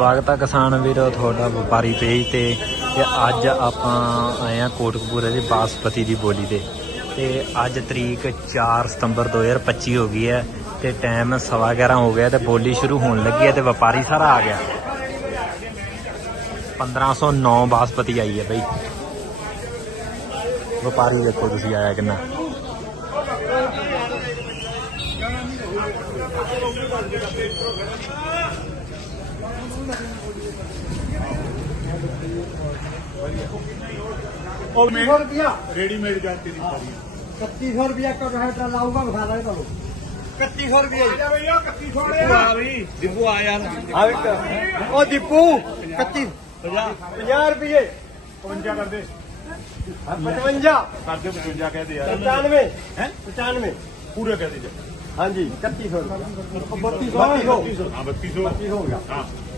ਸਵਾਗਤ ਹੈ ਕਿਸਾਨ ਵੀਰੋ, ਤੁਹਾਡਾ ਵਪਾਰੀ ਪੇਜ ਤੇ ਤੇ ਅੱਜ ਆਪਾਂ ਆਏ ਆ ਕੋਟਕਪੂਰੇ ਦੀ ਬਾਸਪਤੀ ਦੀ ਬੋਲੀ ਤੇ। ਤੇ ਅੱਜ ਤਰੀਕ 4 ਸਤੰਬਰ 2025 ਹੋ ਗਈ ਹੈ ਤੇ ਟਾਈਮ ਸਵਾ 11 ਹੋ ਗਿਆ ਤੇ ਬੋਲੀ ਸ਼ੁਰੂ ਹੋਣ ਲੱਗੀ ਹੈ ਤੇ ਵਪਾਰੀ ਸਾਰਾ ਆ ਗਿਆ। 1509 ਬਾਸਪਤੀ ਆਈ ਹੈ ਬਈ। ਵਪਾਰੀ ਦੇਖੋ ਤੁਸੀਂ ਆਇਆ ਕਿੰਨਾ। ਉਹ ਮੈਂ सौ रुपया ਰੈਡੀਮੇਡ ਜਾਂਦੀ ਨਹੀਂ ਸਾਰੀ इकतीस सौ रुपया का है ट्रला आऊंगा बता रहे करो इकतीस सौ रुपया ਆ ਭਈਆ 31 ਛੋੜਿਆ ਵੀ ਦਿਬੂ ਆ ਯਾਰ ओ दीपू इकतीस पचास रुपये 55 ਕਰਦੇ पचवंजा ਕਰਦੇ 55 ਕਹਦੇ ਯਾਰ पचानवे ਹੈ पचानवे ਪੂਰੇ ਕਹਦੇ ਜੀ हाँ जी इकतीस सौ बत्तीस सौ बत्तीस सौ ਹਾਂ 3200 बत्तीस हो गया ਹਾਂ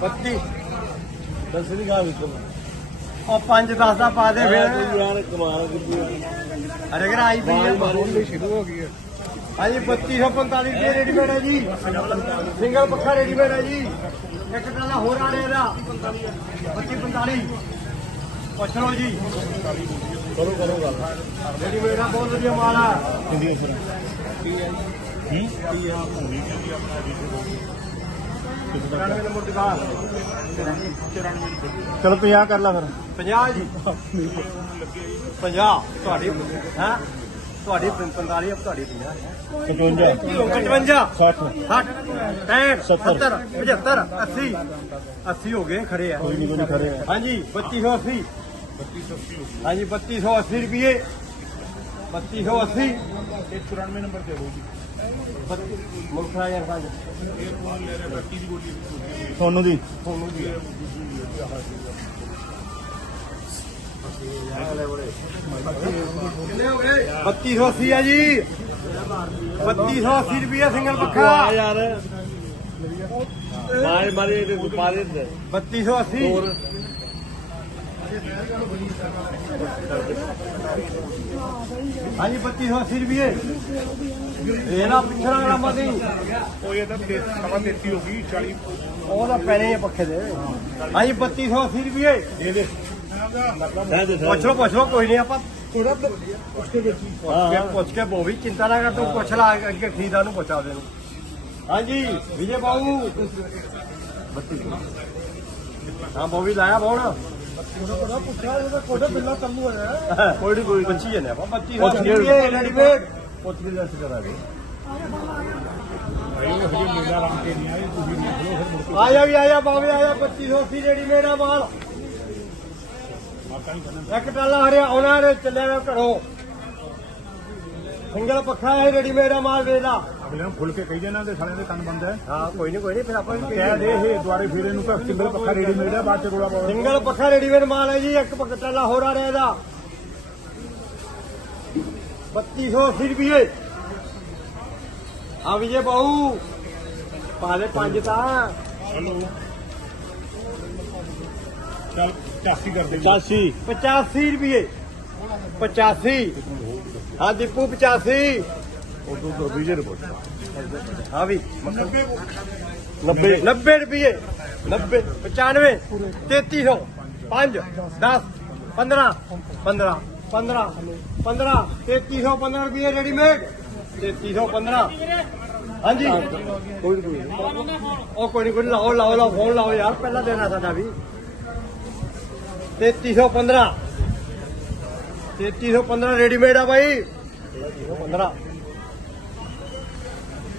32 ਦਸਵੀਂ ਗਾ ਵਿੱਚ ਉਹ 5 10 ਦਾ ਪਾ ਦੇ ਫਿਰ। ਯਾਰ ਕਮਾਲ ਕੀਤੀ ਅਰੇ ਗਰ ਆਈ ਪਈ ਹੈ ਮਾਰੋਂ ਸ਼ੁਰੂ ਹੋ ਗਈ ਹੈ ਹਾਂਜੀ 3245 ਰੁਪਏ ਰੈਡੀਮੇਡ ਹੈ ਜੀ। ਸਿੰਗਲ ਪੱਖਾ ਰੈਡੀਮੇਡ ਹੈ ਜੀ। ਇੱਕ ਟਾਲਾ ਹੋਰ ਆਲੇ ਦਾ 2545 ਪੁੱਛ ਲਓ ਜੀ। ਕਰੋ ਕਰੋ ਗੱਲ। ਰੈਡੀਮੇਡ ਆ ਬਹੁਤ ਵਧੀਆ ਮਾਲ ਆ। ਕਿੰਦੀ ਅਸਰ ਕੀ ਹੈ ਜੀ ਕੀ ਆ? ਹੋਣੀ ਕਿ ਆਪਣਾ ਰੈਡੀਮੇਡ 94 ਚਲੋ 50 ਕਰ ਲਾ ਫਿਰ। 50 ਜੀ। 50 ਤੁਹਾਡੀ ਹਾਂ? ਤੁਹਾਡੀ 45 ਤੁਹਾਡੀ 50 55 60 70 75 80 80 ਹੋ ਗਏ ਖੜੇ ਆ। ਕੋਈ ਨਹੀਂ ਖੜੇ ਆ। ਹਾਂਜੀ 3280 3280 ਹਾਂਜੀ 3280 ਰੁਪਏ 3280 194 ਨੰਬਰ ਦੇ ਦਿਓ ਜੀ। ਮੁਲਖਾ ਯਾਰ ਪੰਜ ਸੋਨੂ ਦੀ ਬੱਤੀ ਸੌ ਅੱਸੀ ਆ ਜੀ। ਬੱਤੀ ਸੌ ਅੱਸੀ ਰੁਪਏ ਸਿੰਗਲ ਪੱਖਾ। ਯਾਰ। ਮਾਰ ਮਾਰੇ ਸੌ ਅੱਸੀ। ਹੋਰ ਹਾਂਜੀ ਬੱਤੀ ਸੌ ਅੱਸੀ ਰੁਪਏ ਇਹ। ਨਾ ਪਿੱਛਣਾ ਗਰਾਮਾਂ ਦੀ ਉਹ ਇਹ ਤਾਂ ਸਵਾ 33 ਹੋ ਗਈ 40 ਉਹ ਤਾਂ ਪੱਖੇ ਦੇ। ਹਾਂਜੀ 3280 ਰੁਪਏ ਦੇ ਦੇ। ਪੁੱਛ ਪੁੱਛ ਲਓ ਕੋਈ ਨਹੀਂ ਆਪਾਂ ਥੋੜਾ ਵਿੱਚ ਪੁੱਛ ਕੇ ਪੁੱਛ ਕੇ ਬੋਵੀ ਚਿੰਤਾ ਨਾ ਕਰ ਤੂੰ ਪੁੱਛ ਲਾ ਅੱਗੇ ਖਰੀਦਾਰ ਨੂੰ ਪੁੱਛਾ ਦੇ ਨੂੰ ਹਾਂਜੀ ਵਿਜੇ ਬਾਬੂ ਹਾਂ ਬੋਵੀ ਲਾਇਆ ਬੋਣ ਉਹਦਾ ਪੁੱਛਿਆ ਉਹਦਾ ਕੋਡਾ ਬਿੱਲਾ ਚੱਲੂ ਹੋਇਆ ਕੋਈ ਨਹੀਂ ਕੋਈ ਪੁੱਛੀ ਜਨੇ ਆਪਾਂ 3200 ਰੁਪਏ ਰੈਡੀਮੇਡ ਪੁੱਛ ਵੀ ਦੱਸ ਕਰਾ ਦੇ ਆਇਆ ਵੀ ਆਇਆ ਬਾਵੇ ਆਇਆ 3280 ਰੈਡੀਮੇਡ ਆ ਮਾਲ ਮਾਤਾ ਨਹੀਂ ਕਰਨਾ ਇੱਕ ਟਾਲਾ ਹਰਿਆ ਉਹਨਾਂ ਦੇ ਚੱਲਿਆ ਘਰੋਂ। ਸਿੰਗਲ ਪੱਖਾ ਹੈ ਰੈਡੀਮੇਡ ਆ ਮਾਲ ਵੇਲਾ ਅਗਲੇ ਨੂੰ ਫੁੱਲ ਕੇ ਕਹੀ ਜਾਣਾ ਤੇ ਸਾਲੇ ਦੇ ਕੰਨ ਬੰਦ ਹੈ। ਹਾਂ ਕੋਈ ਨਹੀਂ ਕੋਈ ਨਹੀਂ ਫਿਰ ਆਪਾਂ ਵੀ ਕਹਿ ਦੇ ਇਹ ਦੁਆਰੇ ਫੇਰੇ ਨੂੰ ਤਾਂ ਸਿੰਗਲ ਪੱਖਾ ਰੈਡੀਮੇਡ ਹੈ ਬਾਅਦ ਚ ਰੋਲਾ ਪਾਓ। ਸਿੰਗਲ ਪੱਖਾ ਰੈਡੀਮੇਡ ਮਾਲ ਹੈ ਜੀ ਇੱਕ ਪੱਕਾ ਟਾਲਾ ਹੋਰ ਆ ਰਿਹਾ ਇਹਦਾ। 3280 ਰੁਪਏ ਆ ਵਿਜੇ ਬਾਹੂ ਪਾਲੇ ਪੰਜ ਤਾਂ। ਚਲੋ ਚੱਲ 84 ਕਰ ਦੇ 85 85 ਰੁਪਏ 85 ਹਾਂ ਦੀਪੂ 85 ਉਦੋਂ ਤੋਂ ਵੀਜੇ ਰਿਪੋਰਟ। ਹਾਂ ਵੀ 90 90 90 ਰੁਪਏ 90 95 3300 5 10 15 15 15 15 3315 ਰੁਪਏ ਰੈਡੀਮੇਡ। 3315 ਹਾਂਜੀ। ਕੋਈ ਕੋਈ ਉਹ ਕੋਈ ਨਹੀਂ ਕੋਈ ਨੀ, ਲਾਓ ਲਾਓ ਲਾਓ ਫੋਨ ਲਾਓ ਯਾਰ ਪਹਿਲਾਂ ਦੇਣਾ ਸਾਡਾ ਵੀ। 3315 3315 ਰੈਡੀਮੇਡ ਆ ਭਾਈ 15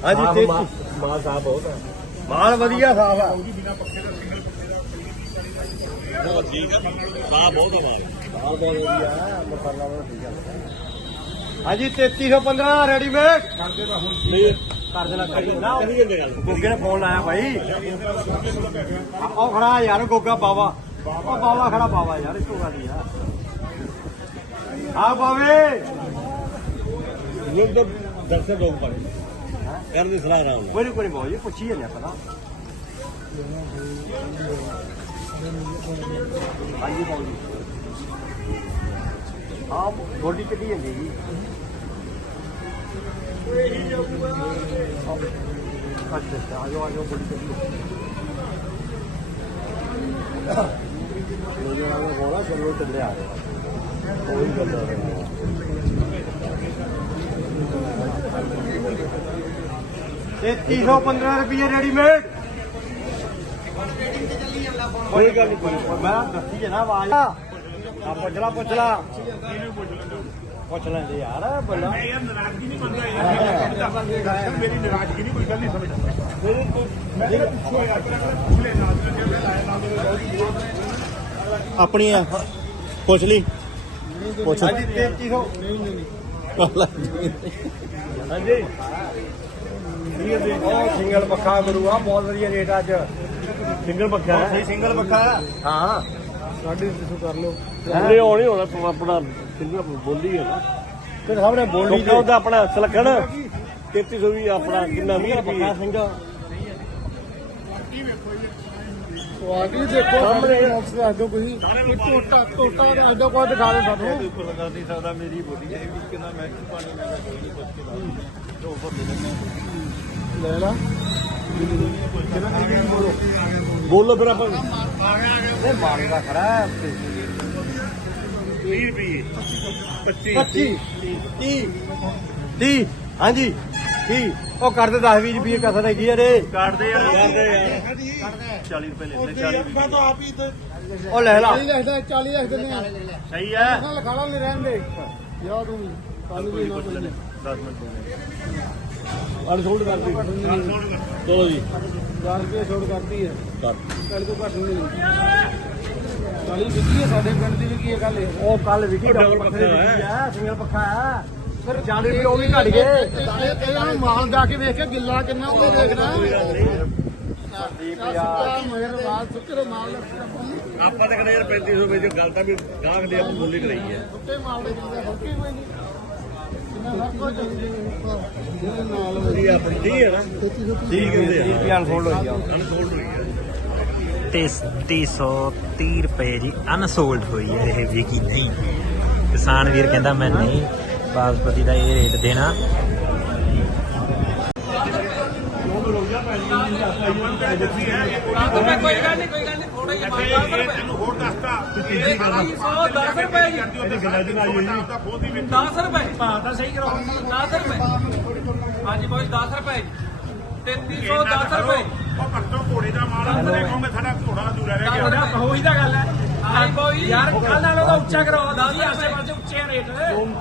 ਹਾਂਜੀ 33 ਮਾਂ ਸਾਹਿਬ ਬਹੁਤ ਹੈ। ਮਾਲ ਵਧੀਆ ਸਾਫ਼ ਆ। ਬਹੁਤ ਠੀਕ ਹੈ ਸਾਹ ਬਹੁਤ ਹੈ ਮਾਲ ਬਹੁਤ ਵਧੀਆ ਹੈ ਮਸਾਲਾ ਵਾਲਾ ਠੀਕ ਹੈ ਹਾਂਜੀ 3315 ਰੈਡੀਮੇਡ ਕਰਦੇ ਤਾਂ ਹੁਣ ਨਹੀਂ। ਕਰ ਦੇਣਾ ਕਰੀ ਨਾ ਕਰੀ ਜਾਂਦੇ ਗੱਲ ਗੋਗੇ ਨੇ ਫੋਨ ਲਾਇਆ ਭਾਈ। ਉਹ ਖੜਾ ਯਾਰ ਗੋਗਾ ਬਾਵਾ। ਉਹ ਬਾਵਾ ਖੜਾ ਬਾਵਾ ਯਾਰ ਇਸ ਤੋਂ ਗੱਲ ਹੀ ਆ। ਆ ਬਾਵੇ। ਇਹ ਤਾਂ ਦਰਸ਼ਕ ਲੋਕ ਪਰ ਕਰਦੇ ਸਲਾਹ ਨਾਲ ਕੋਈ ਨੀ, ਕੋਈ ਨਹੀਂ ਬਾਜੀ ਪੁੱਛੀ ਜਾਂਦੇ ਪਤਾ ਹਾਂਜੀ ਬਾਜੀ ਆ ਬੋਡੀ ਕਿੱਡੀ ਜਾਂਦੀ ਜੀ ਅੱਛਾ ਅੱਛਾ ਆਜੋ ਆਜੋ ਬੋਡੀ ਕਿੱਡੀ ਮੇਰੇ ਨਾਲ ਬੋਲਾ ਚਲੋ ਚੱਲੇ ਆ ਕੋਈ ਗੱਲ ਨਹੀਂ ਤੇ 315 ਰੁਪਏ ਰੈਡੀਮੇਡ। ਕੋਈ ਗੱਲ ਨਹੀਂ। ਮੈਂ ਦੱਸੀ ਜੇ ਨਾ ਆਵਾਜ਼। ਆ ਪੁੱਛ ਲਾ ਪੁੱਛ ਲਾ। ਪੁੱਛ ਲੈਂਦੇ ਯਾਰ ਬੱਲਾ। ਮੈਂ ਯਾਰ ਨਾਰਾਜ਼ਗੀ ਨਹੀਂ ਮੰਨਦਾ ਯਾਰ ਮੇਰੀ ਨਾਰਾਜ਼ਗੀ ਨਹੀਂ ਕੋਈ ਗੱਲ ਨਹੀਂ ਸਮਝਦਾ ਮੇਰੀ ਤੂੰ ਮੈਂ ਕਿਹਾ ਪੁੱਛੋ ਯਾਰ ਪੁੱਛਲੇ ਨਾਲ ਦੇ ਮੈਂ ਲਾਇਆ ਨਾਲ ਦੇ ਆਪਣੀ ਆ। ਪੁੱਛ ਲਈ। ਪੁੱਛ। ਹਾਂਜੀ 3300 ਹਾਂਜੀ। ਉਹ ਸਿੰਗਲ ਪੱਖਾ ਗੁਰੂ ਆ ਬਹੁਤ ਵਧੀਆ ਰੇਟ ਅੱਜ। ਸਿੰਗਲ ਪੱਖਾ ਹੈ? ਸਹੀ ਸਿੰਗਲ ਪੱਖਾ। ਹਾਂ। ਉਹਨੇ ਹੋਣੀ ਹੋਣਾ ਤੂੰ ਆਪਣਾ ਸਿੰਗਲ ਬੋਲੀ ਹੈ ਨਾ। ਤੇ ਸਾਹਮਣੇ ਬੋਲੀ ਲੋਕਾਂ ਉਹਦਾ ਆਪਣਾ ਸਲਖਣ। 3300 ਵੀ ਆਪਣਾ ਕਿੰਨਾ 20 ਪੱਖਾ ਰੁਪਏ ਸਿੰਘ ਆਗੀ ਦੇਖੋ ਸਾਹਮਣੇ ਦੱਸ ਦਿਓ ਕੋਈ ਕੋਈ ਟੋਟਾ ਟੋਟਾ ਦਾ ਅੱਡਾ ਕੋਈ ਦਿਖਾ ਦਿਓ ਸਾਨੂੰ। ਉੱਪਰ ਲਗਾ ਨਹੀਂ ਸਕਦਾ ਮੇਰੀ ਬੋਲੀ ਹੈ ਵੀ ਕਿੰਨਾ ਮੈਂ ਪਾਣੀ ਮੈਂ ਕੋਈ ਨਹੀਂ ਪੁੱਛ ਕੇ ਦੱਸ ਦੋ ਉੱਪਰ ਦੇ ਦਿੰਦੇ ਲੈ ਲਾ ਬੋਲੋ ਫਿਰ ਆਪਾਂ। ਇਹ ਮਾਰਦਾ ਖੜਾ ਹੈ ਉੱਤੇ 20 ਰੁਪਏ 25 30 30 ਹਾਂਜੀ। 30 ਉਹ ਕਰਦੇ 10 20 ਰੁਪਏ ਕਸਰ ਹੈਗੀ ਆ। ਰੇ ਕਾਟਦੇ ਯਾਰ ਕਰਦੇ ਯਾਰ 40 ਰੁਪਏ ਲੈਂਦੇ 40 ਮੈਂ ਤਾਂ ਆਪ ਹੀ ਤੇ ਉਹ ਲੈ ਲਾ। 40 ਲਿਖਦਾ 40 ਲਿਖ ਦਿੰਦੇ ਆ। ਸਹੀ ਹੈ। ਨਾ ਲਿਖਾਣਾ ਨਹੀਂ ਰਹਿੰਦੇ। ਯਾ ਤੂੰ ਕੱਲ ਵੀ ਨਾ ਕੋਈ 10 ਮਿੰਟ ਹੋ ਗਏ। ਅਨਸੋਲਡ ਕਰਦੀ ਚਲੋ ਜੀ। 10 ਰੁਪਏ ਛੋੜ ਕਰਦੀ ਹੈ। ਕਰ। ਕੱਲ ਤੋਂ ਘੱਟ ਨਹੀਂ 40 ਵਿਕੀ ਹੈ ਸਾਡੇ ਪਿੰਡ ਦੀ ਵਿਕੀ ਹੈ ਕੱਲ ਉਹ ਕੱਲ ਵਿਕੀ ਡਬਲ ਪੱਖੇ ਹੈ। ਵਿਕੀ ਆ ਸਿੰਗਲ ਪੱਖਾ ਹੈ। ਫਿਰ 40 ਰੁਪਏ ਉਹ ਵੀ ਘਟ ਗਏ। ਇਹਨਾਂ ਨੂੰ ਮਾਲ ਜਾ ਕੇ ਵੇਖ ਕੇ ਗਿੱਲਾ ਕਿੰਨਾ ਉਹ ਦੇਖਣਾ ਸੰਦੀਪ ਯਾਰ। ਮਗਰ ਬਾਤ ਸੁੱਕਰ ਮਾਲ ਆਪਾਂ ਤਾਂ ਕਹਿੰਦੇ ਯਾਰ 3500 ਰੁਪਏ ਚ ਗੱਲ ਤਾਂ ਵੀ ਗਾਹਕ ਦੀ ਆਪਾਂ ਬੋਲੀ ਕਰਾਈ ਹੈ। ਸੁੱਕੇ ਮਾਲ ਦੇ ਕਿੰਨਾ ਹੁੱਕੀ ਕੋਈ ਨਹੀਂ। ਤੇ 330 ਰੁਪਏ ਜੀ ਅਨਸੋਲਡ ਹੋਈ ਹੈ ਇਹ ਵਿਕੀ ਨਹੀਂ। ਕਿਸਾਨ ਵੀਰ ਕਹਿੰਦਾ ਮੈਂ ਨਹੀਂ ਬਾਸਪਤੀ ਦਾ ਇਹ ਰੇਟ ਦੇਣਾ। ਕੋਈ ਗੱਲ ਨਹੀਂ, ਕੋਈ ਗੱਲ ਨਹੀਂ। ਮਾਰ ਇਹ ਤੈਨੂੰ ਹੋਰ ਦੱਸਤਾ। ਇਹ 10 ਰੁਪਏ ਜੀ। 10 ਰੁਪਏ। ਹਾਂ ਤਾਂ ਸਹੀ ਕਰੋ। 10 ਰੁਪਏ। ਹਾਂਜੀ ਬੋਈ 10 ਰੁਪਏ। 3310 ਰੁਪਏ। ਉਹ ਘੱਟੋ ਘੋੜੇ ਦਾ ਮਾਲ ਆ ਤੇ ਕਹੋਗੇ ਸਾਡਾ ਘੋੜਾ ਅਧੂਰਾ ਰਹਿ ਗਿਆ। ਉਹੀ ਤਾਂ ਗੱਲ ਹੈ। ਯਾਰ ਕੱਲ ਨਾਲੋਂ ਤਾਂ ਉੱਚਾ ਕਰੋ 10 ਆਸੇ ਪਾਸੇ ਉੱਚੇ ਰੇਟ।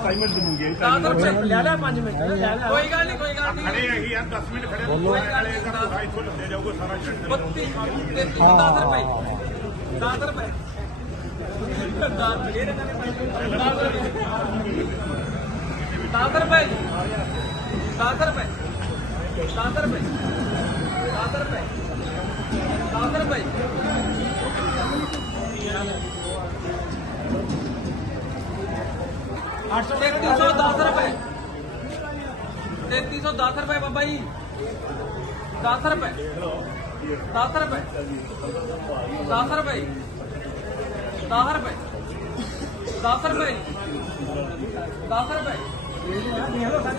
ਟਾਈਮਰ ਦੂੰਗੇ 10 ਰੁਪਏ ਲੈ ਲੈ 5 ਮਿੰਟ ਲੈ ਲੈ। ਕੋਈ ਗੱਲ ਨਹੀਂ ਕੋਈ ਗੱਲ ਖੜੇ ਨਹੀਂ ਹੈਗੀ ਯਾਰ 10 ਮਿੰਟ ਖੜੇ ਬੋਲੋ ਨਾਲੇ ਇਹਦਾ ਘੋੜਾ ਇੱਥੋਂ ਲੱਦੇ ਜਾਊਗਾ ਸਾਰਾ ਛੱਡ 32 3310 ਰੁਪਏ। 10 ਰੁਪਏ। 10 ਰੁਪਏ। 10 ਰੁਪਏ। 10 ਰੁਪਏ। 10 ਤੇਤੀ ਸੌ ਦਸ ਰੁਪਏ ਤੇਤੀ ਸੌ ਦਸ ਰੁਪਏ ਬਾਬਾ ਜੀ 10 ਰੁਪਏ 10 ਰੁਪਏ 10 ਰੁਪਏ 10 ਰੁਪਏ 10 ਰੁਪਏ 10 ਰੁਪਏ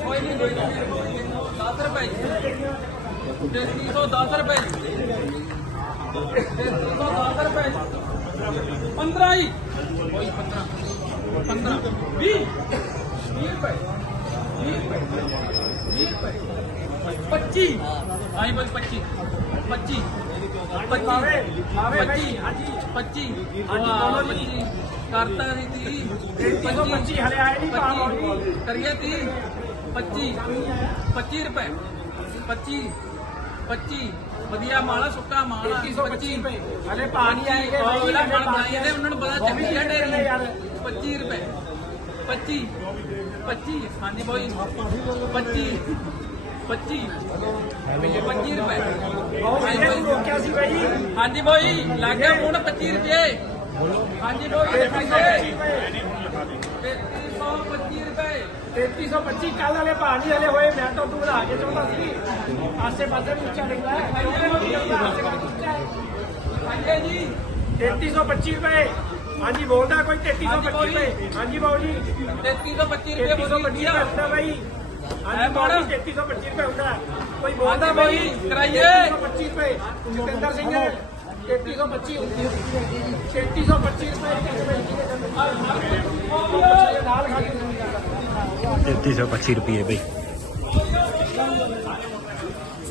ਕੋਈ ਨਹੀਂ ਕੋਈ ਨਹੀਂ 10 ਰੁਪਏ 3310 ਰੁਪਏ 3310 ਰੁਪਏ 15 ਹੀ ਕੋਈ 15 15 20 20 ਰੁਪਏ। 20 ਰੁਪਏ। 20 ਰੁਪਏ। 25 ਆਈ ਬਸ 25 25 25 25 ਹਾਂਜੀ। 25 ਹਾਂਜੀ 25 ਕਰਤਾ ਸੀ 30 25 ਹਲੇ ਆਏ ਨਹੀਂ ਕਰੀਏ 30 25 25 ਰੁਪਏ। 25 25 ਵਧੀਆ ਮਾਲਾ ਸੁੱਕਾ ਮਾਲਾ 25 ਰੁਪਏ। ਹਲੇ ਆਏਗੇ ਮਾਲ ਬਣਾਈ ਜਾਂਦੇ ਉਹਨਾਂ ਨੂੰ ਪਤਾ ਚੱਕੀ ਡੇਰੀ। 25 ਰੁਪਏ। 25 25 ਹਾਂਜੀ ਬੋਈ। 25 25 25 ਰੁਪਏ। ਹਾਂਜੀ ਭਾਈ ਲੱਗ ਗਿਆ ਹੁਣ 25 ਰੁਪਏ। ਹਾਂਜੀ ਭਾਈ 3325 ਰੁਪਏ। 3325 ਕੱਲ ਵਾਲੇ ਭਾਅ ਨਹੀਂ ਹਲੇ ਹੋਏ ਮੈਂ ਤਾਂ ਉਦੋਂ ਵਧਾ ਕੇ ਚਾਹੁੰਦਾ ਸੀ ਆਸੇ ਪਾਸੇ ਵੀ ਉੱਚਾ ਨਿਕਲਾ ਹਾਂਜੀ ਜੀ। 3325 ਰੁਪਏ। ਹਾਂਜੀ ਬੋਲਦਾ ਕੋਈ 3325 ਰੁਪਏ ਹਾਂਜੀ ਬਾਊ ਜੀ। 3325 ਰੁਪਏ 3325 ਬੋਲੀ ਰੁਪਏ ਹੁੰਦਾ ਬਾਈ। ਹਾਂਜੀ ਬਾਊ ਜੀ 3325 ਰੁਪਏ ਹੁੰਦਾ। ਕੋਈ ਬੋਲਦਾ ਬਾਈ ਕਰਾਈਏ। 3325 ਰੁਪਏ। ਜਤਿੰਦਰ ਸਿੰਘ 3325 3325 ਰੁਪਏ ਨਾਲ ਖਾ ਕੇ 3325 ਰੁਪਏ ਬਈ।